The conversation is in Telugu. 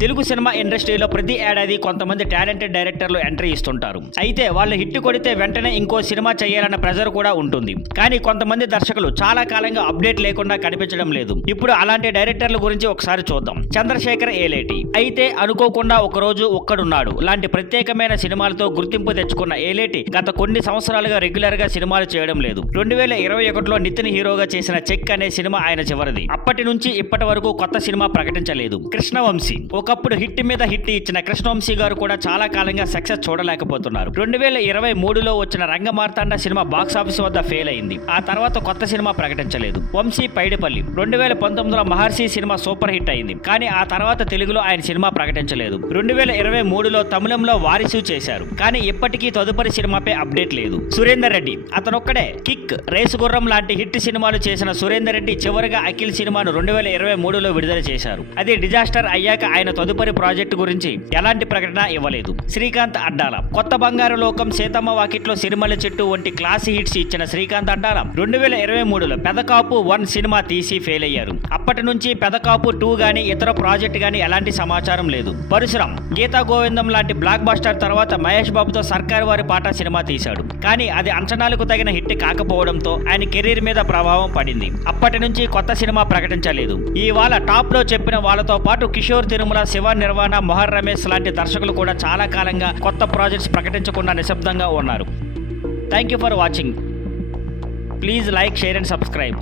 తెలుగు సినిమా ఇండస్ట్రీలో ప్రతి ఏడాది కొంతమంది టాలెంటెడ్ డైరెక్టర్లు ఎంట్రీ ఇస్తుంటారు. అయితే వాళ్ళు హిట్ కొడితే వెంటనే ఇంకో సినిమా చేయాలన్న ప్రెజర్ కూడా ఉంటుంది. కానీ కొంతమంది దర్శకులు చాలా కాలంగా అప్డేట్ లేకుండా కనిపించడం లేదు. ఇప్పుడు అలాంటి డైరెక్టర్ల గురించి ఒకసారి చూద్దాం. చంద్రశేఖర్ ఏలేటి అయితే అనుకోకుండా ఒకరోజు ఒక్కడున్నాడు లాంటి ప్రత్యేకమైన సినిమాలతో గుర్తింపు తెచ్చుకున్న ఏలేటి గత కొన్ని సంవత్సరాలుగా రెగ్యులర్ గా సినిమాలు చేయడం లేదు. 2021లో నితిన్ హీరోగా చేసిన చెక్ అనే సినిమా ఆయన చివరిది. అప్పటి నుంచి ఇప్పటి వరకు కొత్త సినిమా ప్రకటించలేదు. కృష్ణవంశీ ఒకప్పుడు హిట్ మీద హిట్ ఇచ్చిన కృష్ణవంశీ గారు కూడా చాలా కాలంగా సక్సెస్ చూడలేకపోతున్నారు. 2023లో వచ్చిన రంగమార్తాండ సినిమా బాక్సాఫీస్ వద్ద ఫెయిల్ అయింది. ఆ తర్వాత కొత్త సినిమా ప్రకటించలేదు. వంశీ పైడిపల్లి 2019లో మహర్షి సినిమా సూపర్ హిట్ అయింది. కానీ ఆ తర్వాత తెలుగులో ఆయన సినిమా ప్రకటించలేదు. 2023లో తమిళంలో వారిసు చేశారు. కానీ ఇప్పటికీ తదుపరి సినిమాపై అప్డేట్ లేదు. సురేందర్ రెడ్డి అతనొక్కడే కిక్, రేసు గుర్రం లాంటి హిట్ సినిమాలు చేసిన సురేందర్ రెడ్డి చివరిగా అఖిల్ సినిమాను 2023లో విడుదల చేశారు. అది డిజాస్టర్ అయ్యాక ఆయన తదుపరి ప్రాజెక్టు గురించి ఎలాంటి ప్రకటన ఇవ్వలేదు. శ్రీకాంత్ అడ్డాల కొత్త బంగారు లోకం, సీతమ్మ వాకిట్లో సిరిమల్లె చెట్టు వంటి క్లాసీ హిట్స్ ఇచ్చిన శ్రీకాంత్ అడ్డాల 2023లో పెదకాపు 1 సినిమా తీసి ఫెయిల్ అయ్యారు. అప్పటి నుంచి పెదకాపు 2 గానీ ఇతర ప్రాజెక్ట్ గానీ ఎలాంటి సమాచారం లేదు. పరశురాం గీతా గోవిందం లాంటి బ్లాక్ బస్టర్ తర్వాత మహేష్ బాబుతో సర్కార్ వారి పాట సినిమా తీశాడు. కానీ అది అంచనాలకు తగిన హిట్ కాకపోవడంతో ఆయన కెరీర్ మీద ప్రభావం పడింది. అప్పటి నుంచి కొత్త సినిమా ప్రకటించలేదు. ఇవాళ టాప్ లో చెప్పిన వాళ్ళతో పాటు కిషోర్ తిరుమల, శివ నిర్వాణ, మొహర్ రమేష్ లాంటి దర్శకులు కూడా చాలా కాలంగా కొత్త ప్రాజెక్ట్స్ ప్రకటించకుండా నిశ్శబ్దంగా ఉన్నారు. Thank you for watching. Please like, share and subscribe.